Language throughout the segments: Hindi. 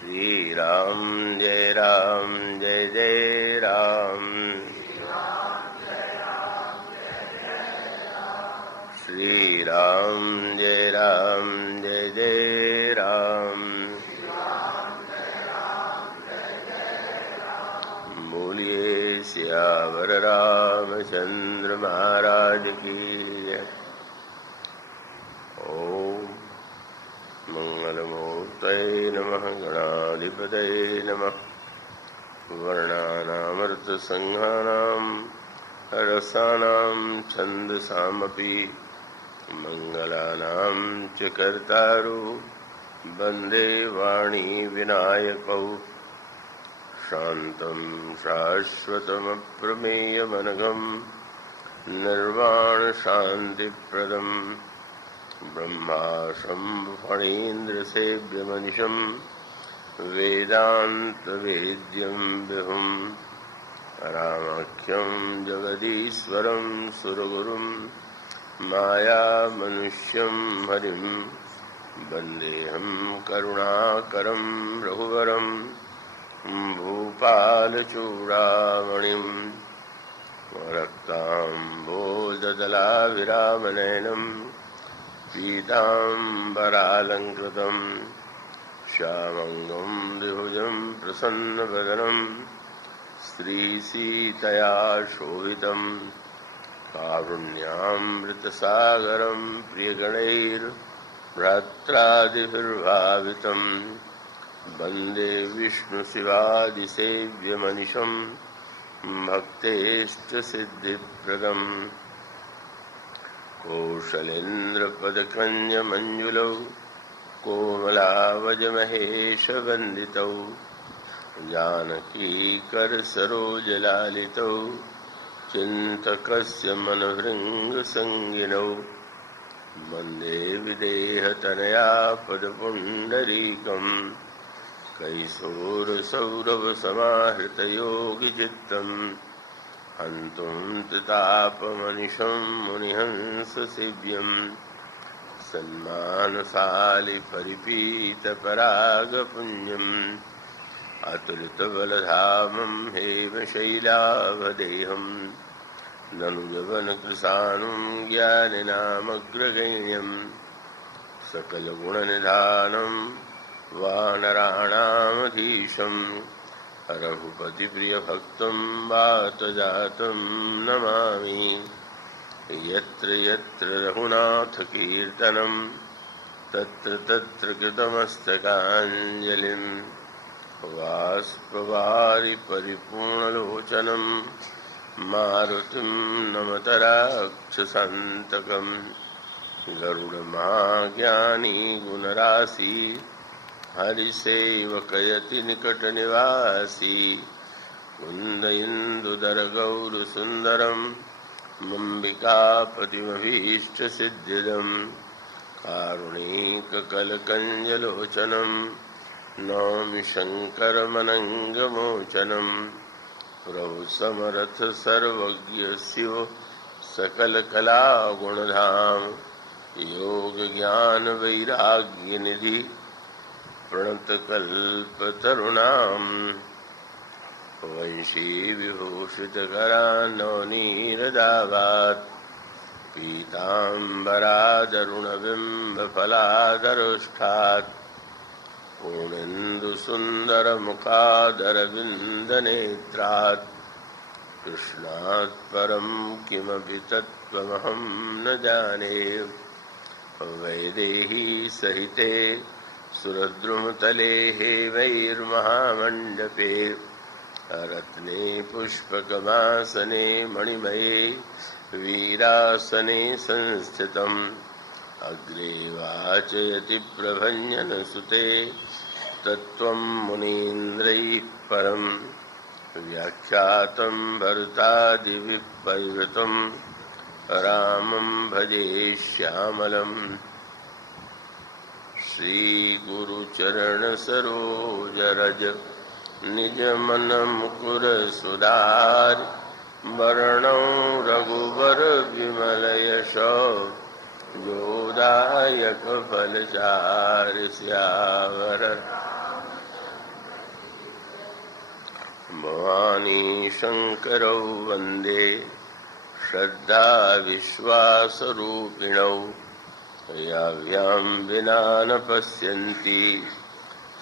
श्री राम जय जय राम। श्री राम जय जय राम। बोलिए सियावर रामचंद्र महाराज की जय। ओम मंगलमूर्तये नमः। गणाधिपतये नमः। वर्णानामृतसंहानां रसानां छन्दसामपि मंगलानां च कर्तारु वन्दे वाणी विनायकौ। शान्तं शाश्वतमप्रमेयमनघं निर्वाणशान्तिप्रदं ब्रह्माशम्भुफणीन्द्रसेव्यमनिशं वेदान्तवेद्यं विभुं रामाख्यं जगदीश्वरं सुरगुरुं मायामनुष्यं हरिं वन्देऽहं करुणाकरं रघुवरं भूपालचूडामणिं रक्ताम्बोजदलाविरामनयनं पीताम्बरालङ्कृतं श्यामङ्गं द्विभुजं प्रसन्नवदनं श्रीसीतया शोभितं कारुण्यामृतसागरं प्रियगणैर्भ्रात्रादिभिर्भावितं वन्दे विष्णुशिवादिसेव्यमनिशं भक्तेष्टसिद्धिप्रदम्। कौशलेन्द्रपदकञ्जमञ्जुलौ कोमलावजमहेशवन्दितौ जानकीकरसरोजलालितौ चिन्तकस्य मनोभृङ्गसङ्गिनौ वन्दे विदेहतनया पदपुण्डरीकं कैशोरसौरभसमाहृतयोगिचित्तम् हन्तुं तापमनिशं मुनिहंससेव्यं सन्मानसालिपरिपीतपरागपुञ्जम् अतुलितबलधामं हेमशैलावदेहं ननुजवनकृशानुं ज्ञानिनामग्रगण्यं सकलगुणनिधानं वानराणामधीशं रघुपतिप्रियभक्तं वातजातं नमामि। यत्र यत्र रघुनाथकीर्तनं तत्र तत्र कृतमस्तकाञ्जलिं बाष्पवारि परिपूर्णलोचनं मारुतिं नमत राक्षसान्तकं। गरुडमहाज्ञानी गुणराशि हरिसेवकयति निकटनिवासी कुन्द-इन्दुधरगौरसुन्दरं मम्बिकापतिमभीष्टसिद्धिदं कारुणिककलकञ्जलोचनं नौमि शङ्करमनङ्गमोचनं। प्रभु समर्थ सर्वज्ञ शिव सकलकलागुणधाम योगज्ञानवैराग्यनिधि प्रणतकल्पतरुणां वंशीविभूषितकरान्नवनीरदावात् पीताम्बरादरुणबिम्बफलादरुष्ठात् पूर्णेन्दुसुन्दरमुखादरविन्दनेत्रात् कृष्णात् परं किमपि तत्त्वमहं न जाने। वैदेही सहिते सुरद्रुमतले हेमैर्महामण्डपे रत्ने पुष्पकमासने मणिमये वीरासने संस्थितम् अग्रे वाचयति प्रभञ्जनसुते तत्त्वं मुनीन्द्रैः परं व्याख्यातं भरतादिभिः परिवृतं रामं भजे श्यामलम्। श्रीगुरुचरणसरोजरज निजमनमुकुरसुधारि वर्णौ रघुवरविमलयशो जोदायक फलचारि स्यावर भवानी शंकरौ वंदे श्रद्धा विश्वासरूपिणौ याभ्यां विना न पश्यन्ति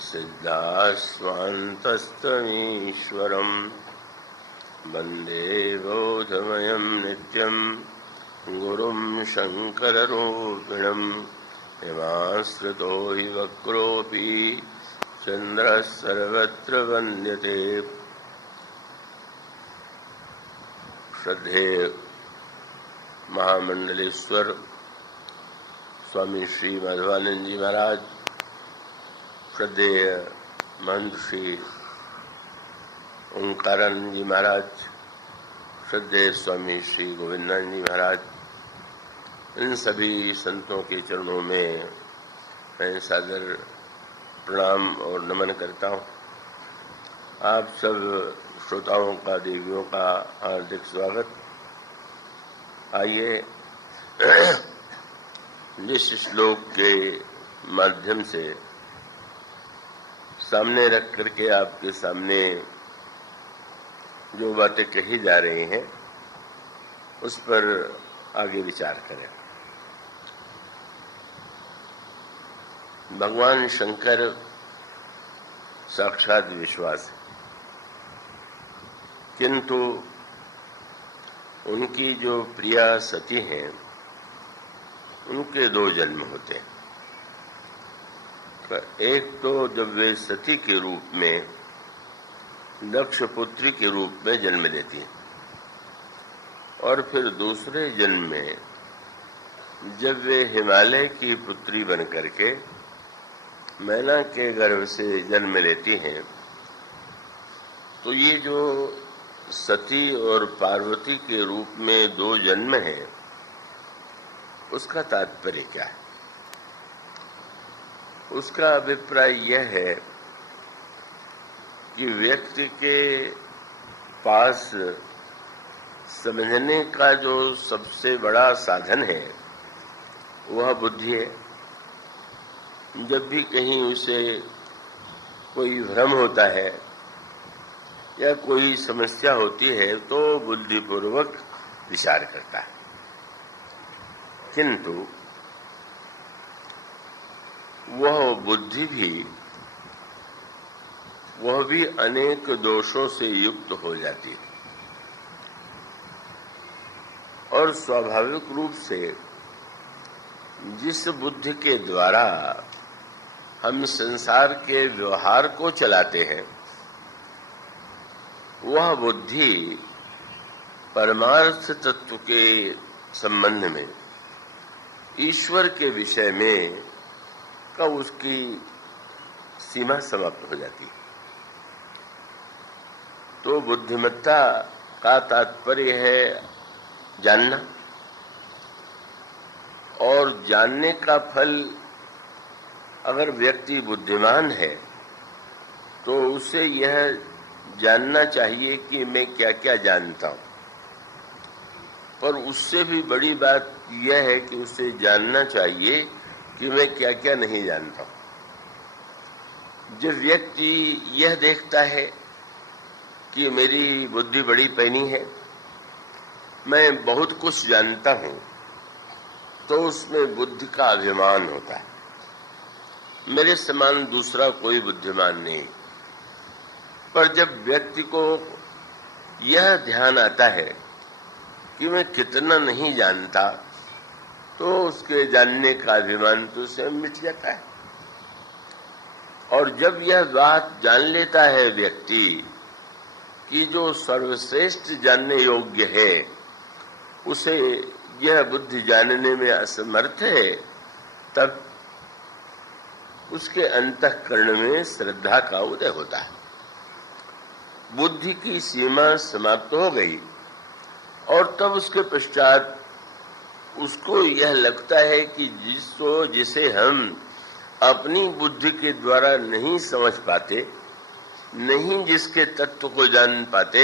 सिद्धास्वान्तस्तमीश्वरम् वन्दे बोधमयं नित्यं गुरुं शङ्कररूपिणम् हिमाश्रितो हि वक्रोऽपि चन्द्रः सर्वत्र वन्द्यते। श्रद्धेय महामंडलेश्वर स्वामी श्री माधवानंद जी महाराज, श्रद्धेय महंत श्री ओंकारानंद जी महाराज, श्रद्धेय स्वामी श्री गोविंदानंद जी महाराज, इन सभी संतों के चरणों में मैं सादर प्रणाम और नमन करता हूँ। आप सब श्रोताओं का, देवियों का हार्दिक स्वागत। आइए जिस श्लोक के माध्यम से सामने रख करके आपके सामने जो बातें कही जा रही हैं उस पर आगे विचार करें। भगवान शंकर साक्षात विश्वास है, किंतु उनकी जो प्रिया सती हैं उनके दो जन्म होते हैं। एक तो जब वे सती के रूप में दक्ष पुत्री के रूप में जन्म लेती हैं, और फिर दूसरे जन्म में जब वे हिमालय की पुत्री बन करके मैना के गर्भ से जन्म लेती हैं, तो ये जो सती और पार्वती के रूप में दो जन्म हैं उसका तात्पर्य क्या है? उसका अभिप्राय यह है कि व्यक्ति के पास समझने का जो सबसे बड़ा साधन है वह बुद्धि है। जब भी कहीं उसे कोई भ्रम होता है या कोई समस्या होती है तो बुद्धिपूर्वक विचार करता है, किंतु वह बुद्धि भी अनेक दोषों से युक्त हो जाती है, और स्वाभाविक रूप से जिस बुद्धि के द्वारा हम संसार के व्यवहार को चलाते हैं वह बुद्धि परमार्थ तत्व के संबंध में, ईश्वर के विषय में का उसकी सीमा समाप्त हो जाती है। तो बुद्धिमत्ता का तात्पर्य है जानना, और जानने का फल अगर व्यक्ति बुद्धिमान है तो उसे यह जानना चाहिए कि मैं क्या क्या जानता हूँ, पर उससे भी बड़ी बात यह है कि उसे जानना चाहिए कि मैं क्या क्या नहीं जानता हूँ। जब व्यक्ति यह देखता है कि मेरी बुद्धि बड़ी पैनी है, मैं बहुत कुछ जानता हूँ, तो उसमें बुद्धि का अभिमान होता है, मेरे समान दूसरा कोई बुद्धिमान नहीं। पर जब व्यक्ति को यह ध्यान आता है कि मैं कितना नहीं जानता, तो उसके जानने का अभिमान तो उसे मिट जाता है। और जब यह बात जान लेता है व्यक्ति कि जो सर्वश्रेष्ठ जानने योग्य है उसे यह बुद्धि जानने में असमर्थ है, तब उसके अंतःकरण में श्रद्धा का उदय होता है। बुद्धि की सीमा समाप्त हो गई और तब उसके पश्चात उसको यह लगता है कि जिसे हम अपनी बुद्धि के द्वारा नहीं समझ पाते, नहीं जिसके तत्व को जान पाते,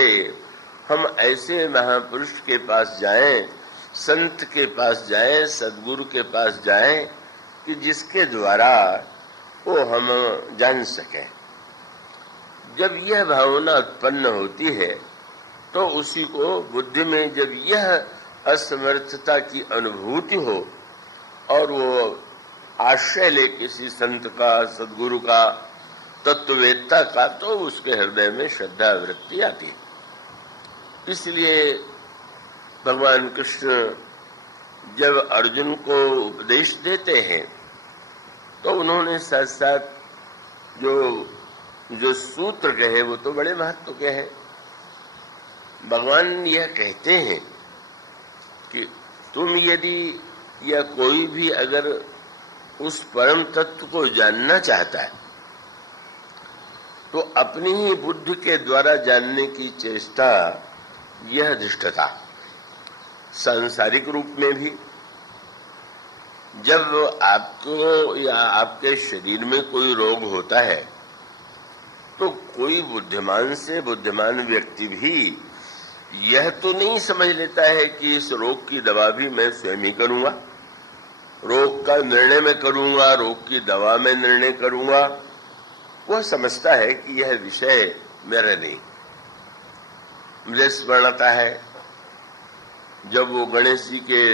हम ऐसे महापुरुष के पास जाएं, संत के पास जाएं, सद्गुरु के पास जाएं कि जिसके द्वारा वो हम जान सकें। जब यह भावना उत्पन्न होती है तो उसी को बुद्धि में जब यह असमर्थता की अनुभूति हो और वो आश्रय ले किसी संत का, सद्गुरु का, तत्ववेत्ता का, तो उसके हृदय में श्रद्धा वृत्ति आती है। इसलिए भगवान कृष्ण जब अर्जुन को उपदेश देते हैं तो उन्होंने साथ साथ जो सूत्र कहे वो तो बड़े महत्व के हैं। भगवान यह कहते हैं कि तुम यदि या कोई भी अगर उस परम तत्व को जानना चाहता है तो अपनी ही बुद्धि के द्वारा जानने की चेष्टा यह धृष्टता। सांसारिक रूप में भी जब आपको या आपके शरीर में कोई रोग होता है तो कोई बुद्धिमान से बुद्धिमान व्यक्ति भी यह तो नहीं समझ लेता है कि इस रोग की दवा भी मैं स्वयं ही करूंगा, रोग का निर्णय मैं करूंगा, रोग की दवा में निर्णय करूंगा। वह समझता है कि यह विषय मेरा नहीं। मुझे स्मरण आता है जब वो गणेश जी के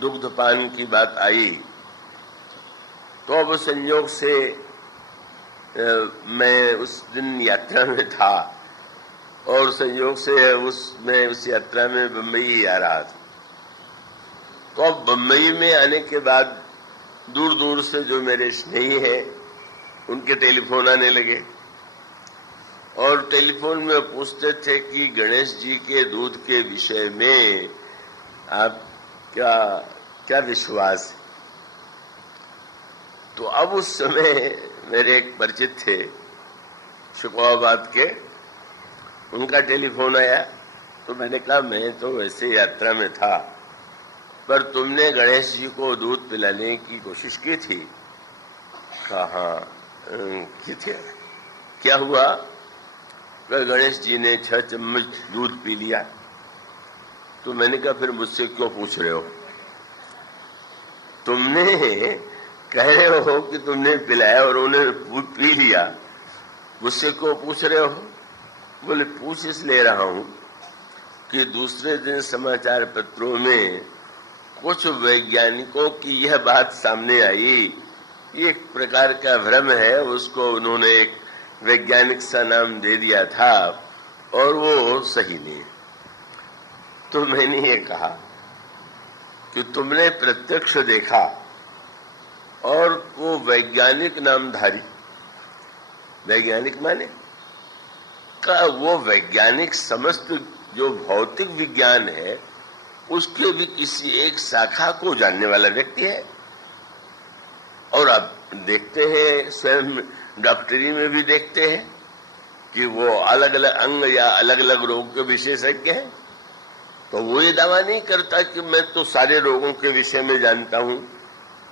दुग्धपान की बात आई तो अब संयोग से मैं उस दिन यात्रा में था और संयोग से उस यात्रा में बम्बई आ रहा था। तो अब बम्बई में आने के बाद दूर दूर से जो मेरे स्नेही हैं उनके टेलीफोन आने लगे और टेलीफोन में पूछते थे कि गणेश जी के दूध के विषय में आप क्या विश्वास है। तो अब उस समय मेरे एक परिचित थे शुक्राबाद के, उनका टेलीफोन आया तो मैंने कहा मैं तो वैसे यात्रा में था पर तुमने गणेश जी को दूध पिलाने की कोशिश की थी। कहा की थी, क्या हुआ? गणेश जी ने 6 चम्मच दूध पी लिया। तो मैंने कहा फिर मुझसे क्यों पूछ रहे हो? तुमने कह रहे हो कि तुमने पिलाया और उन्होंने पी लिया, मुझसे क्यों पूछ रहे हो? बोले पूछ इसलिए रहा हूं कि दूसरे दिन समाचार पत्रों में कुछ वैज्ञानिकों की यह बात सामने आई, एक प्रकार का भ्रम है, उसको उन्होंने एक वैज्ञानिक सा नाम दे दिया था और वो सही नहीं। तो मैंने ये कहा कि तुमने प्रत्यक्ष देखा और वो वैज्ञानिक नामधारी, वैज्ञानिक माने का वो वैज्ञानिक समस्त जो भौतिक विज्ञान है उसके भी किसी एक शाखा को जानने वाला व्यक्ति है। और अब देखते हैं स्वयं डॉक्टरी में भी देखते हैं कि वो अलग अलग अंग या अलग अलग रोग के विशेषज्ञ हैं। तो वो ये दावा नहीं करता कि मैं तो सारे रोगों के विषय में जानता हूं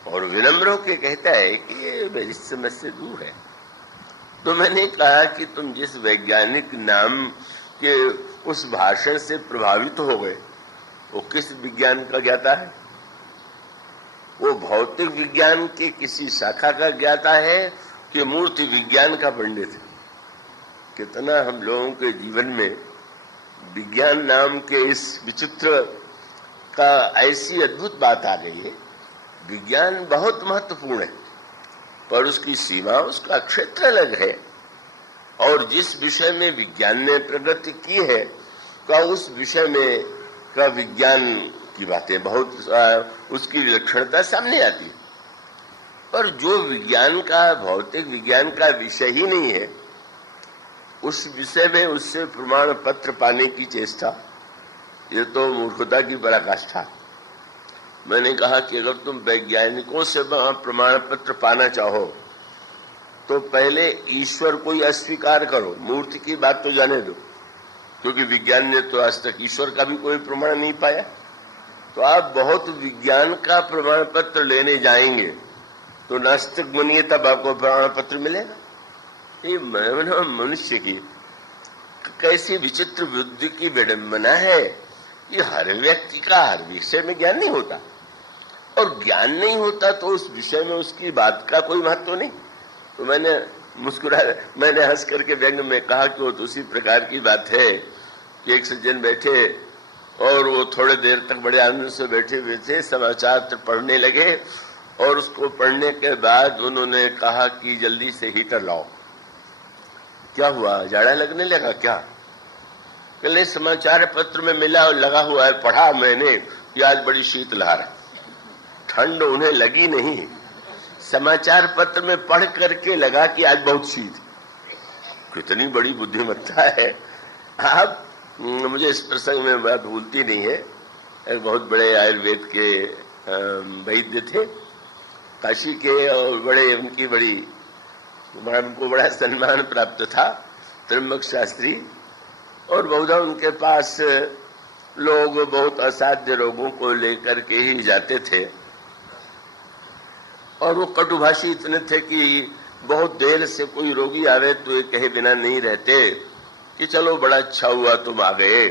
और विनम्र होकर कहता है कि ये मेरी समझ से दूर है। तो मैंने कहा कि तुम जिस वैज्ञानिक नाम के उस भाषण से प्रभावित हो गए वो किस विज्ञान का ज्ञाता है? वो भौतिक विज्ञान के किसी शाखा का ज्ञाता है कि मूर्ति विज्ञान का पंडित है? कितना हम लोगों के जीवन में विज्ञान नाम के इस विचित्र का ऐसी अद्भुत बात आ गई है। विज्ञान बहुत महत्वपूर्ण है पर उसकी सीमा, उसका क्षेत्र अलग है और जिस विषय में विज्ञान ने प्रगति की है का उस विषय में का विज्ञान की बातें बहुत उसकी विलक्षणता सामने आती है। पर जो विज्ञान का, भौतिक विज्ञान का विषय ही नहीं है उस विषय में उससे प्रमाण पत्र पाने की चेष्टा, ये तो मूर्खता की पराकाष्ठा। मैंने कहा कि अगर तुम वैज्ञानिकों से प्रमाण पत्र पाना चाहो तो पहले ईश्वर को ही अस्वीकार करो, मूर्ति की बात तो जाने दो, क्योंकि विज्ञान ने तो आज तक ईश्वर का भी कोई प्रमाण नहीं पाया। तो आप बहुत विज्ञान का प्रमाण पत्र लेने जाएंगे तो नास्तिक बनिए तब आपको प्रमाण पत्र मिलेगा। ये मनुष्य की कैसी विचित्र बुद्धि की विडंबना है। ये हर व्यक्ति का हर विषय में ज्ञान नहीं होता और ज्ञान नहीं होता तो उस विषय में उसकी बात का कोई महत्व नहीं। तो मैंने मुस्कुरा। मैंने हंस करके व्यंग में कहा कि वो तो उसी प्रकार की बात है कि एक सज्जन बैठे और वो थोड़े देर तक बड़े आनंद से बैठे हुए थे, समाचार पढ़ने लगे और उसको पढ़ने के बाद उन्होंने कहा कि जल्दी से हीटर लाओ। क्या हुआ, जाड़ा लगने लगा क्या? कल समाचार पत्र में मिला और लगा हुआ है, पढ़ा मैंने कि आज बड़ी शीतलहर। ठंड उन्हें लगी नहीं, समाचार पत्र में पढ़ करके लगा कि आज बहुत शीत। कितनी बड़ी बुद्धिमत्ता है। आप, मुझे इस प्रसंग में बात भूलती नहीं है। एक बहुत बड़े आयुर्वेद के वैद्य थे काशी के, और बड़े उनकी उनको बड़ा सम्मान प्राप्त था, त्र्यंबक शास्त्री। और बहुधा उनके पास लोग बहुत असाध्य रोगों को लेकर के ही जाते थे, और वो कटुभाषी इतने थे कि बहुत देर से कोई रोगी आवे तो ये कहे बिना नहीं रहते कि चलो बड़ा अच्छा हुआ तुम आ गए।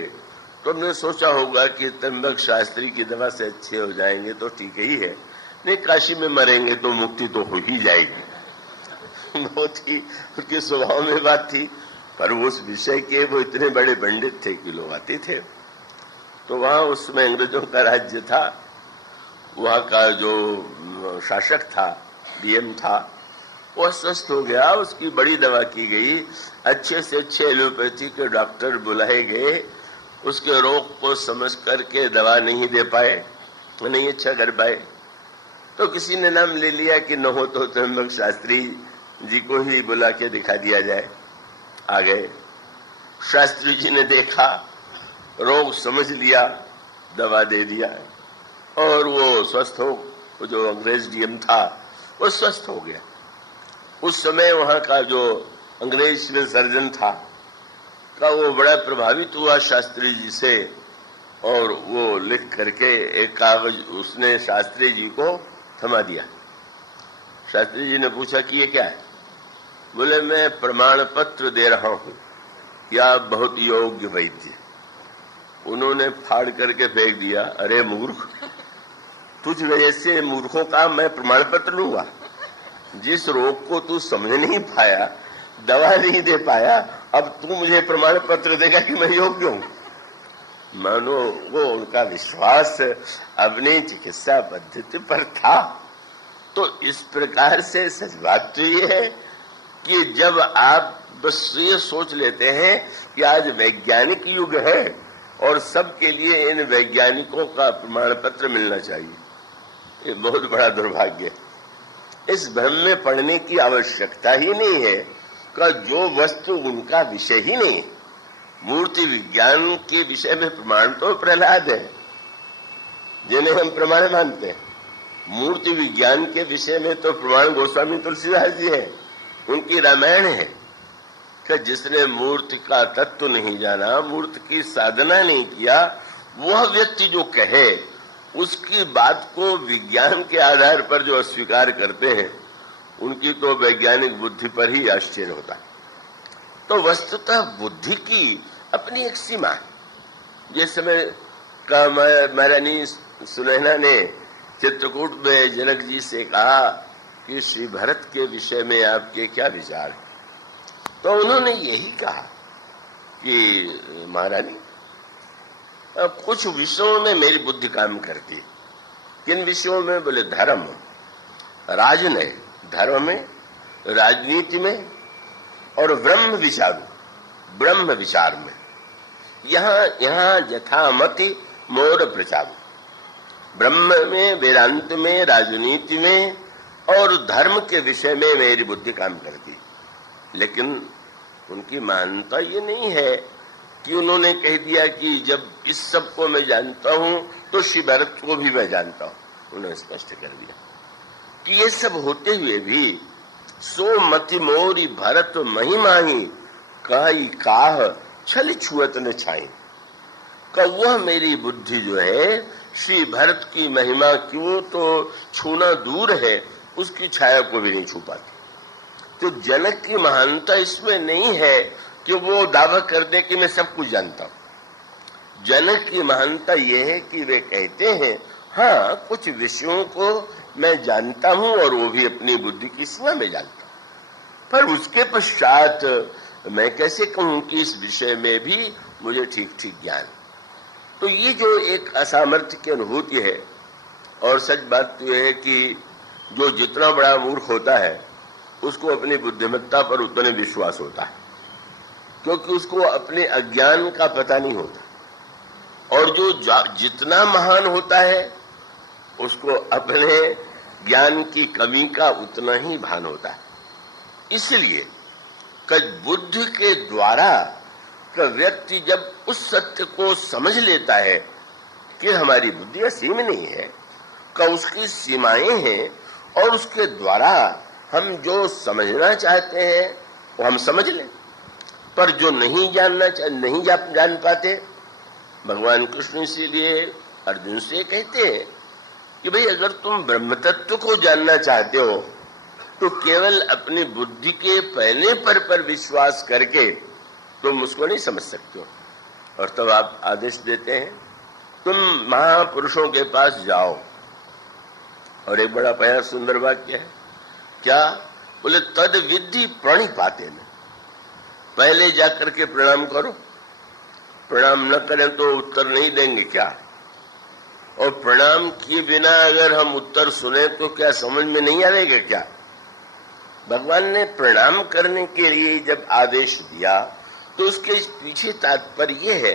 तो हमने सोचा होगा कि त्र्यंबक शास्त्री की दवा से अच्छे हो जाएंगे तो ठीक ही है, नहीं काशी में मरेंगे तो मुक्ति तो हो ही जाएगी। बहुत ही उनके स्वभाव में बात थी, पर उस विषय के वो इतने बड़े पंडित थे कि लोग आते थे। तो वहां उसमें अंग्रेजों का राज्य था, वहां का जो शासक था, डीएम था, वो स्वस्थ हो गया। उसकी बड़ी दवा की गई, अच्छे से अच्छे एलोपैथी के डॉक्टर बुलाए गए, उसके रोग को समझ करके दवा नहीं दे पाए, नहीं अच्छा कर पाए। तो किसी ने नाम ले लिया कि न हो तो त्र्यंबक शास्त्री जी को ही बुला के दिखा दिया जाए। आ गए, शास्त्री जी ने देखा, रोग समझ लिया, दवा दे दिया और वो स्वस्थ हो, जो अंग्रेज डीएम था वो स्वस्थ हो गया। उस समय वहां का जो अंग्रेज सिविल सर्जन था का वो बड़ा प्रभावित हुआ शास्त्री जी से, और वो लिख करके एक कागज उसने शास्त्री जी को थमा दिया। शास्त्री जी ने पूछा कि ये क्या है? बोले मैं प्रमाण पत्र दे रहा हूं कि आप बहुत योग्य वैद्य। उन्होंने फाड़ करके फेंक दिया, अरे मूर्ख, तुझ जैसे मूर्खों का मैं प्रमाण पत्र लूंगा? जिस रोग को तू समझ नहीं पाया, दवा नहीं दे पाया, अब तू मुझे प्रमाण पत्र देगा कि मैं योग्य हूं? मानो वो उनका विश्वास अपनी चिकित्सा पद्धति पर था। तो इस प्रकार से सच बात तो ये है कि जब आप बस ये सोच लेते हैं कि आज वैज्ञानिक युग है और सबके लिए इन वैज्ञानिकों का प्रमाण पत्र मिलना चाहिए, ये बहुत बड़ा दुर्भाग्य है। इस भ्रम में पड़ने की आवश्यकता ही नहीं है कि जो वस्तु उनका विषय ही नहीं। मूर्ति विज्ञान के विषय में प्रमाण तो प्रहलाद है, जिन्हें हम प्रमाण मानते हैं। मूर्ति विज्ञान के विषय में तो प्रमाण गोस्वामी तुलसीदास जी है, उनकी रामायण है कि जिसने मूर्ति का तत्व नहीं जाना, मूर्ति की साधना नहीं किया, वह व्यक्ति जो कहे उसकी बात को विज्ञान के आधार पर जो अस्वीकार करते हैं, उनकी तो वैज्ञानिक बुद्धि पर ही आश्चर्य होता है। तो वस्तुतः बुद्धि की अपनी एक सीमा है। जिस समय का महारानी सुनैना ने चित्रकूट में जनक जी से कहा कि श्री भरत के विषय में आपके क्या विचार हैं, तो उन्होंने यही कहा कि महारानी कुछ विषयों में मेरी बुद्धि काम करती है। किन विषयों में? बोले धर्म, राजनय, धर्म में, राजनीति में और ब्रह्म विचार में। यहाँ यथामति मोर प्रचार, ब्रह्म में, वेदांत में, राजनीति में और धर्म के विषय में मेरी बुद्धि काम करती। लेकिन उनकी मान्यता ये नहीं है कि उन्होंने कह दिया कि जब इस सब को मैं जानता हूं तो श्री भरत को भी मैं जानता हूं। उन्होंने स्पष्ट कर दिया कि ये सब होते हुए भी सो मति मोरी भरत महिमाही कही काह छल छुअत न छाई, का वह मेरी बुद्धि जो है श्री भरत की महिमा क्यों तो छूना दूर है, उसकी छाया को भी नहीं छू पाती। तो जनक की महानता इसमें नहीं है कि वो दावा कर दे कि मैं सब कुछ जानता हूं। जनक की महानता यह है कि वे कहते हैं हाँ, कुछ विषयों को मैं जानता हूं और वो भी अपनी बुद्धि की सीमा में जानता हूं। पर उसके पश्चात मैं कैसे कहूं कि इस विषय में भी मुझे ठीक ठीक ज्ञान। तो ये जो एक असामर्थ्य की अनुभूति है, और सच बात तो यह है कि जो जितना बड़ा मूर्ख होता है उसको अपनी बुद्धिमत्ता पर उतना विश्वास होता है, क्योंकि उसको अपने अज्ञान का पता नहीं होता। और जो जितना महान होता है उसको अपने ज्ञान की कमी का उतना ही भान होता है। इसलिए बुद्धि के द्वारा व्यक्ति जब उस सत्य को समझ लेता है कि हमारी बुद्धि असीम नहीं है, का उसकी सीमाएं हैं, और उसके द्वारा हम जो समझना चाहते हैं वो हम समझ लें। पर जो नहीं जान पाते, भगवान कृष्ण इसीलिए अर्जुन से कहते हैं कि भाई अगर तुम ब्रह्म तत्व को जानना चाहते हो तो केवल अपनी बुद्धि के पहले पर विश्वास करके तुम उसको नहीं समझ सकते हो। और तब आप आदेश देते हैं तुम महापुरुषों के पास जाओ। और एक बड़ा प्यारा सुंदर वाक्य है, क्या बोले, तद विद्धि प्रणिपाते न, पहले जाकर के प्रणाम करो। प्रणाम न करें तो उत्तर नहीं देंगे क्या? और प्रणाम किए बिना अगर हम उत्तर सुने तो क्या समझ में नहीं आएगा क्या? भगवान ने प्रणाम करने के लिए जब आदेश दिया तो उसके पीछे तात्पर्य यह है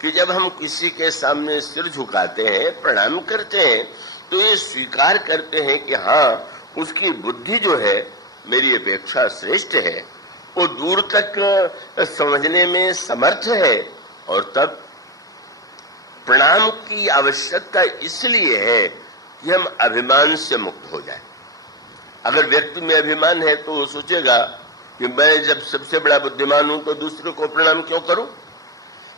कि जब हम किसी के सामने सिर झुकाते हैं, प्रणाम करते हैं, तो ये स्वीकार करते हैं कि हाँ, उसकी बुद्धि जो है मेरी अपेक्षा श्रेष्ठ है, वो दूर तक समझने में समर्थ है। और तब प्रणाम की आवश्यकता इसलिए है कि हम अभिमान से मुक्त हो जाए। अगर व्यक्ति में अभिमान है तो वो सोचेगा कि मैं जब सबसे बड़ा बुद्धिमान हूं तो दूसरे को प्रणाम क्यों करूं।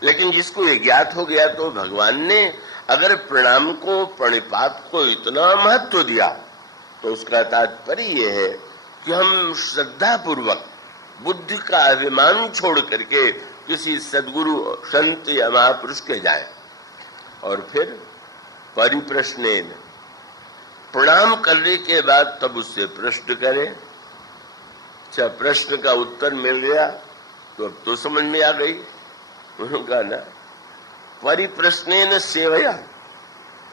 लेकिन जिसको ये ज्ञात हो गया, तो भगवान ने अगर प्रणाम को, प्रणिपात को इतना महत्व दिया, तो उसका तात्पर्य यह है कि हम श्रद्धा पूर्वक बुद्धि का अभिमान छोड़ करके किसी सद्गुरु, संत या महापुरुष के जाएं, और फिर परिप्रश्नेन, प्रणाम करने के बाद तब उससे प्रश्न करें। अच्छा, प्रश्न का उत्तर मिल गया तो अब तो समझ में आ गई। उनका ना परिप्रश्नेन सेवया,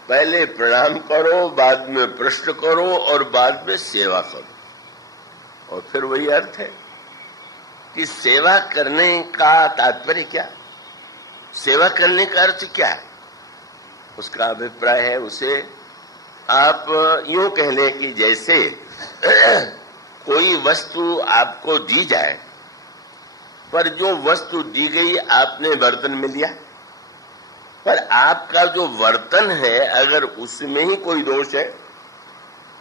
पहले प्रणाम करो, बाद में प्रश्न करो और बाद में सेवा करो। और फिर वही अर्थ है कि सेवा करने का तात्पर्य क्या, सेवा करने का अर्थ क्या है, उसका अभिप्राय है उसे आप यूं कह लें कि जैसे कोई वस्तु आपको दी जाए, पर जो वस्तु दी गई आपने बर्तन में लिया, पर आपका जो बर्तन है अगर उसमें ही कोई दोष है,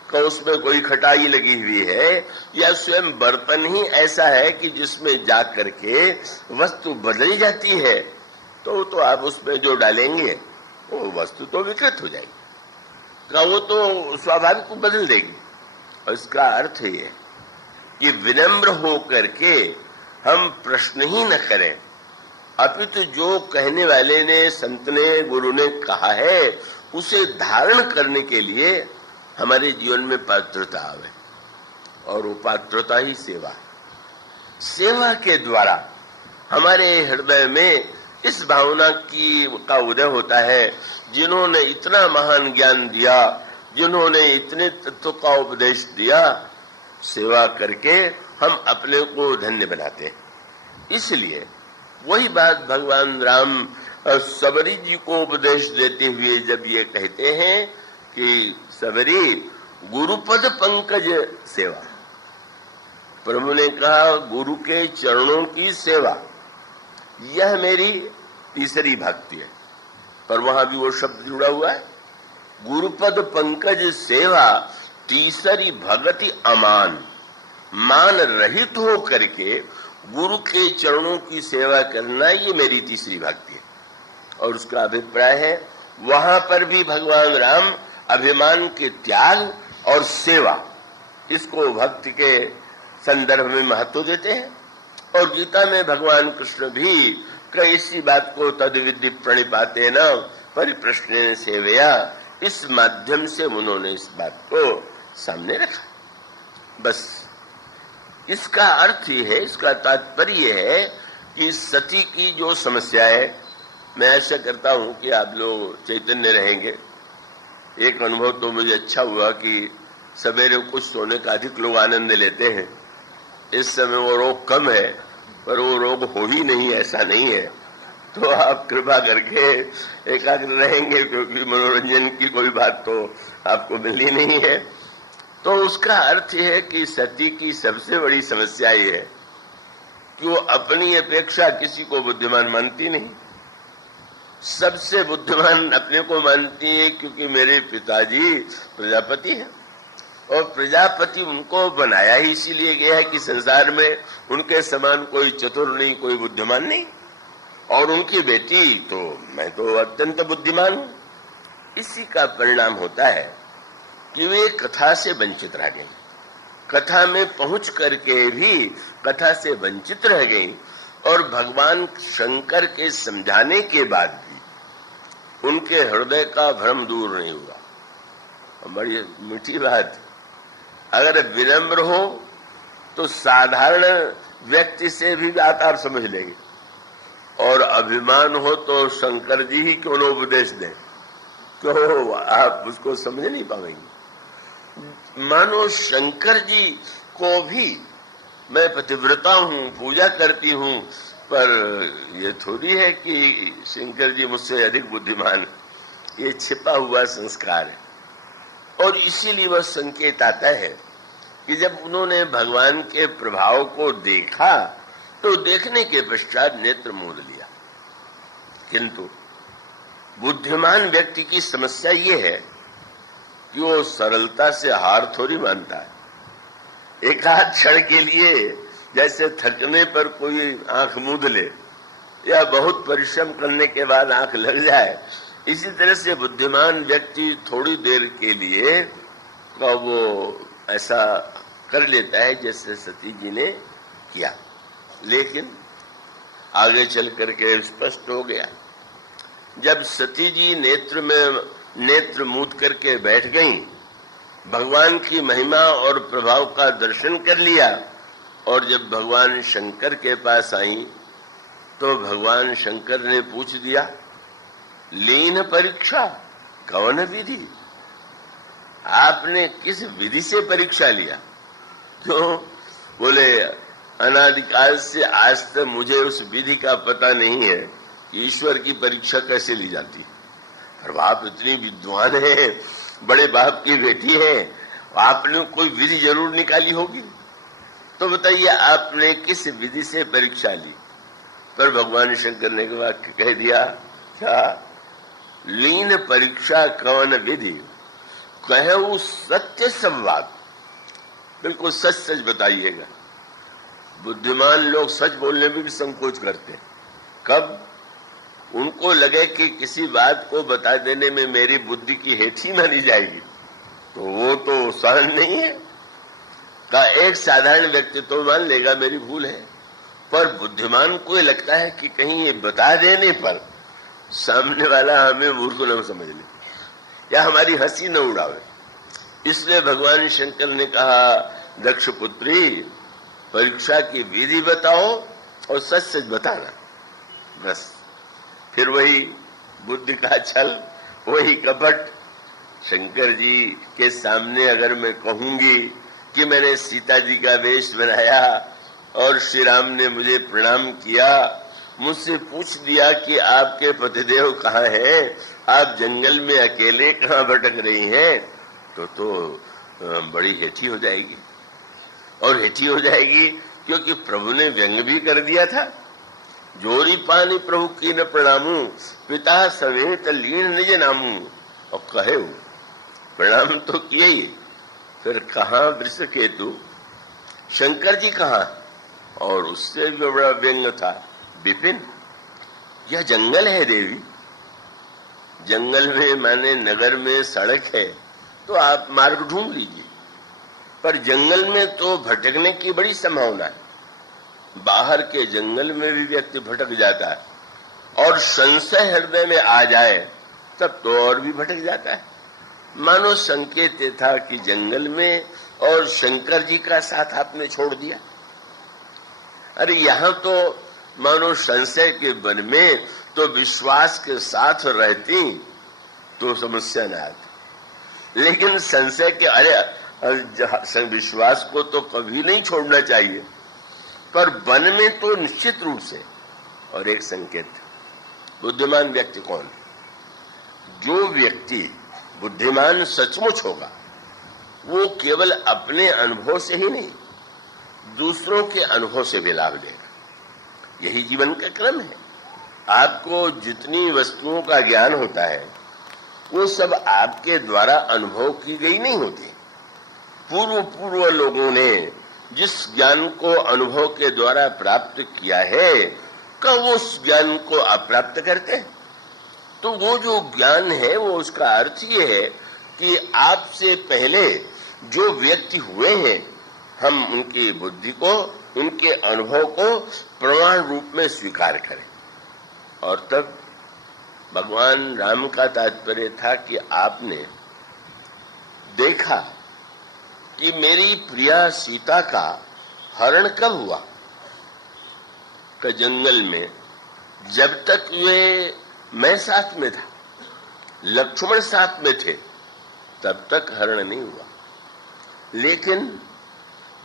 तो उसमें कोई खटाई लगी हुई है, या स्वयं बर्तन ही ऐसा है कि जिसमें जा करके वस्तु बदली जाती है, तो आप उसमें जो डालेंगे वो वस्तु तो विकृत हो जाएगी, वो तो स्वाभाविक बदल देगी। और इसका अर्थ ये कि विनम्र हो करके हम प्रश्न ही न करें, अपितु जो कहने वाले ने, संत ने, गुरु ने कहा है उसे धारण करने के लिए हमारे जीवन में पात्रता आवे, और वो पात्रता ही सेवा है। सेवा के द्वारा हमारे हृदय में इस भावना का उदय होता है, जिन्होंने इतना महान ज्ञान दिया, जिन्होंने इतने तत्व का उपदेश दिया, सेवा करके हम अपने को धन्य बनाते हैं। इसलिए वही बात भगवान राम सबरी जी को उपदेश देते हुए जब ये कहते हैं कि सबरी गुरुपद पंकज सेवा, प्रभु ने कहा गुरु के चरणों की सेवा, यह मेरी तीसरी भक्ति है। पर वहां भी वो शब्द जुड़ा हुआ है, गुरुपद पंकज सेवा तीसरी भगति अमान, मान रहित हो करके गुरु के चरणों की सेवा करना, ये मेरी तीसरी भक्ति है। और उसका अभिप्राय है वहां पर भी भगवान राम अभिमान के त्याग और सेवा, इसको भक्ति के संदर्भ में महत्व देते हैं। और गीता में भगवान कृष्ण भी कई इसी बात को तद्विधि प्रणिपाते न परिप्रश्न सेवया, इस माध्यम से उन्होंने इस बात को सामने रखा। बस इसका अर्थ ये है, इसका तात्पर्य है कि सती की जो समस्या है, मैं ऐसा करता हूं कि आप लोग चैतन्य रहेंगे। एक अनुभव तो मुझे अच्छा हुआ कि सवेरे कुछ सोने का अधिक लोग आनंद लेते हैं। इस समय वो रोग कम है, पर वो रोग हो ही नहीं, ऐसा नहीं है। तो आप कृपा करके एकाग्र रहेंगे, क्योंकि मनोरंजन की कोई बात तो आपको मिली नहीं है। तो उसका अर्थ है कि सती की सबसे बड़ी समस्या ये है कि वो अपनी अपेक्षा किसी को बुद्धिमान मानती नहीं। सबसे बुद्धिमान अपने को मानती है, क्योंकि मेरे पिताजी प्रजापति हैं और प्रजापति उनको बनाया ही इसीलिए गया है कि संसार में उनके समान कोई चतुर नहीं, कोई बुद्धिमान नहीं। और उनकी बेटी तो मैं तो अत्यंत बुद्धिमान हूं। इसी का परिणाम होता है कि वे कथा से वंचित रह गई, कथा में पहुंच करके भी कथा से वंचित रह गई, और भगवान शंकर के समझाने के बाद भी उनके हृदय का भ्रम दूर नहीं हुआ। बड़ी मीठी बात, अगर विनम्र हो तो साधारण व्यक्ति से भी बात आप समझ लेंगे, और अभिमान हो तो शंकर जी ही क्यों न उपदेश दें, क्यों आप उसको समझ नहीं पाएंगे। मानो शंकर जी को भी मैं पतिव्रता हूं, पूजा करती हूं, पर ये थोड़ी है कि शंकर जी मुझसे अधिक बुद्धिमान, ये छिपा हुआ संस्कार है। और इसीलिए वह संकेत आता है कि जब उन्होंने भगवान के प्रभाव को देखा तो देखने के पश्चात नेत्र मूंद लिया। किंतु बुद्धिमान व्यक्ति की समस्या ये है कि वो सरलता से हार थोड़ी मानता है। एक आध क्षण के लिए जैसे थकने पर कोई आंख मूंद ले या बहुत परिश्रम करने के बाद आंख लग जाए, इसी तरह से बुद्धिमान व्यक्ति थोड़ी देर के लिए का वो ऐसा कर लेता है जैसे सती जी ने किया। लेकिन आगे चल करके स्पष्ट हो गया, जब सती जी नेत्र मूंद करके बैठ गईं, भगवान की महिमा और प्रभाव का दर्शन कर लिया, और जब भगवान शंकर के पास आई तो भगवान शंकर ने पूछ दिया, लीन परीक्षा कौन विधि, आपने किस विधि से परीक्षा लिया? क्यों? बोले अनादिकाल से आज तक मुझे उस विधि का पता नहीं है कि ईश्वर की परीक्षा कैसे ली जाती है। और आप इतनी विद्वान है, बड़े बाप की बेटी है, आपने कोई विधि जरूर निकाली होगी, तो बताइए आपने किस विधि से परीक्षा ली? पर भगवान शंकर ने वाक्य कह दिया, क्या लीन परीक्षा कौन विधि, कहूं सत्य संवाद, बिल्कुल सच सच बताइएगा। बुद्धिमान लोग सच बोलने में भी संकोच करते हैं। कब उनको लगे कि किसी बात को बता देने में मेरी बुद्धि की हेठी मानी जाएगी, तो वो तो सहन नहीं है। का एक साधारण व्यक्ति तो मान लेगा मेरी भूल है, पर बुद्धिमान को लगता है कि कहीं ये बता देने पर सामने वाला हमें मूर्ख न समझ ले या हमारी हंसी न उड़ावे। इसलिए भगवान शंकर ने कहा, दक्ष पुत्री परीक्षा की विधि बताओ और सच सच बताना। बस फिर वही बुद्धि का छल, वही कपट। शंकर जी के सामने अगर मैं कहूंगी कि मैंने सीता जी का वेश बनाया और श्री राम ने मुझे प्रणाम किया, मुझसे पूछ दिया कि आपके पतिदेव कहाँ हैं, आप जंगल में अकेले कहाँ भटक रही हैं, तो बड़ी हेठी हो जाएगी। और हेठी हो जाएगी क्योंकि प्रभु ने व्यंग भी कर दिया था, जोरी पानी प्रभु की न प्रणामू, पिता समेत लीन निज नामू। और कहे प्रणाम तो किए ही, फिर कहाँ वृषकेतु, शंकर जी कहाँ? और उससे भी बड़ा व्यंग था, विपिन यह जंगल है देवी, जंगल में माने नगर में सड़क है तो आप मार्ग ढूंढ लीजिए, पर जंगल में तो भटकने की बड़ी संभावना है। बाहर के जंगल में भी व्यक्ति भटक जाता है और संशय हृदय में आ जाए तब तो और भी भटक जाता है। मानो संकेत था कि जंगल में और शंकर जी का साथ आपने छोड़ दिया। अरे यहाँ तो मानो संशय के वन में तो विश्वास के साथ रहती तो समस्या न आती, लेकिन संशय के अरे विश्वास को तो कभी नहीं छोड़ना चाहिए, पर वन में तो निश्चित रूप से। और एक संकेत, बुद्धिमान व्यक्ति कौन? जो व्यक्ति बुद्धिमान सचमुच होगा वो केवल अपने अनुभव से ही नहीं, दूसरों के अनुभव से भी लाभ लेगा। यही जीवन का क्रम है। आपको जितनी वस्तुओं का ज्ञान होता है वो सब आपके द्वारा अनुभव की गई नहीं होती। पूर्व लोगों ने जिस ज्ञान को अनुभव के द्वारा प्राप्त किया है, कब वो उस ज्ञान को अप्राप्त करते हैं? तो वो जो ज्ञान है वो उसका अर्थ ये है कि आपसे पहले जो व्यक्ति हुए हैं, हम उनकी बुद्धि को, उनके अनुभव को प्रमाण रूप में स्वीकार करें। और तब भगवान राम का तात्पर्य था कि आपने देखा कि मेरी प्रिया सीता का हरण कब हुआ? कि जंगल में जब तक मैं साथ में था, लक्ष्मण साथ में थे, तब तक हरण नहीं हुआ। लेकिन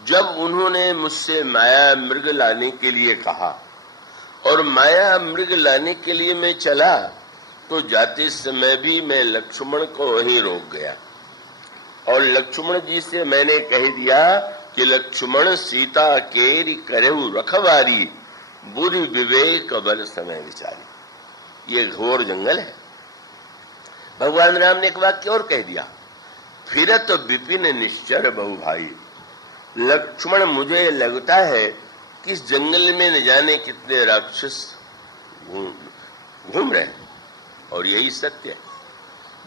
जब उन्होंने मुझसे माया मृग लाने के लिए कहा और माया मृग लाने के लिए मैं चला, तो जाते समय भी मैं लक्ष्मण को वहीं रोक गया और लक्ष्मण जी से मैंने कह दिया कि लक्ष्मण सीता केरी करेहु रखवारी, बुद्धि विवेक बल समय विचारी। ये घोर जंगल है। भगवान राम ने एक वाक्य और कह दिया, फिरत विपिन निश्चर बहु भाई। लक्ष्मण, मुझे लगता है कि इस जंगल में न जाने कितने राक्षस घूम रहे हैं। और यही सत्य है।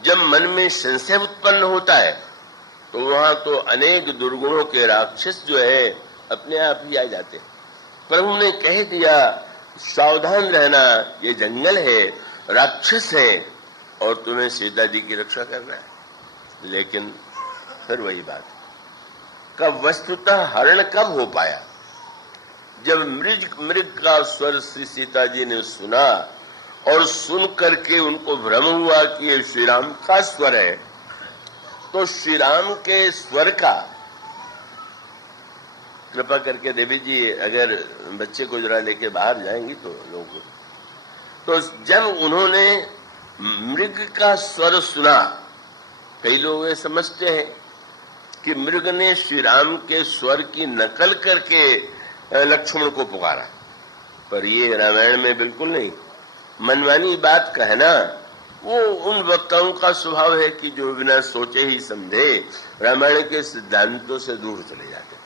जब मन में संशय उत्पन्न होता है तो वहां तो अनेक दुर्गुणों के राक्षस जो है अपने आप ही आ जाते हैं। प्रभु ने कह दिया, सावधान रहना, ये जंगल है, राक्षस है और तुम्हें सीता जी की रक्षा करना है। लेकिन फिर वही बात, कब वस्तुतः हरण कब हो पाया? जब मृग का स्वर श्री सीता जी ने सुना और सुन करके उनको भ्रम हुआ कि ये श्री राम का स्वर है, तो श्री राम के स्वर का, कृपा करके देवी जी अगर बच्चे को जरा लेके बाहर जाएंगी तो लोग, तो जब उन्होंने मृग का स्वर सुना, कई लोग ये समझते हैं कि मृग ने श्री राम के स्वर की नकल करके लक्ष्मण को पुकारा, पर ये रामायण में बिल्कुल नहीं। मनमानी बात कहना वो उन वक्ताओं का स्वभाव है कि जो बिना सोचे ही समझे रामायण के सिद्धांतों से दूर चले जाते हैं।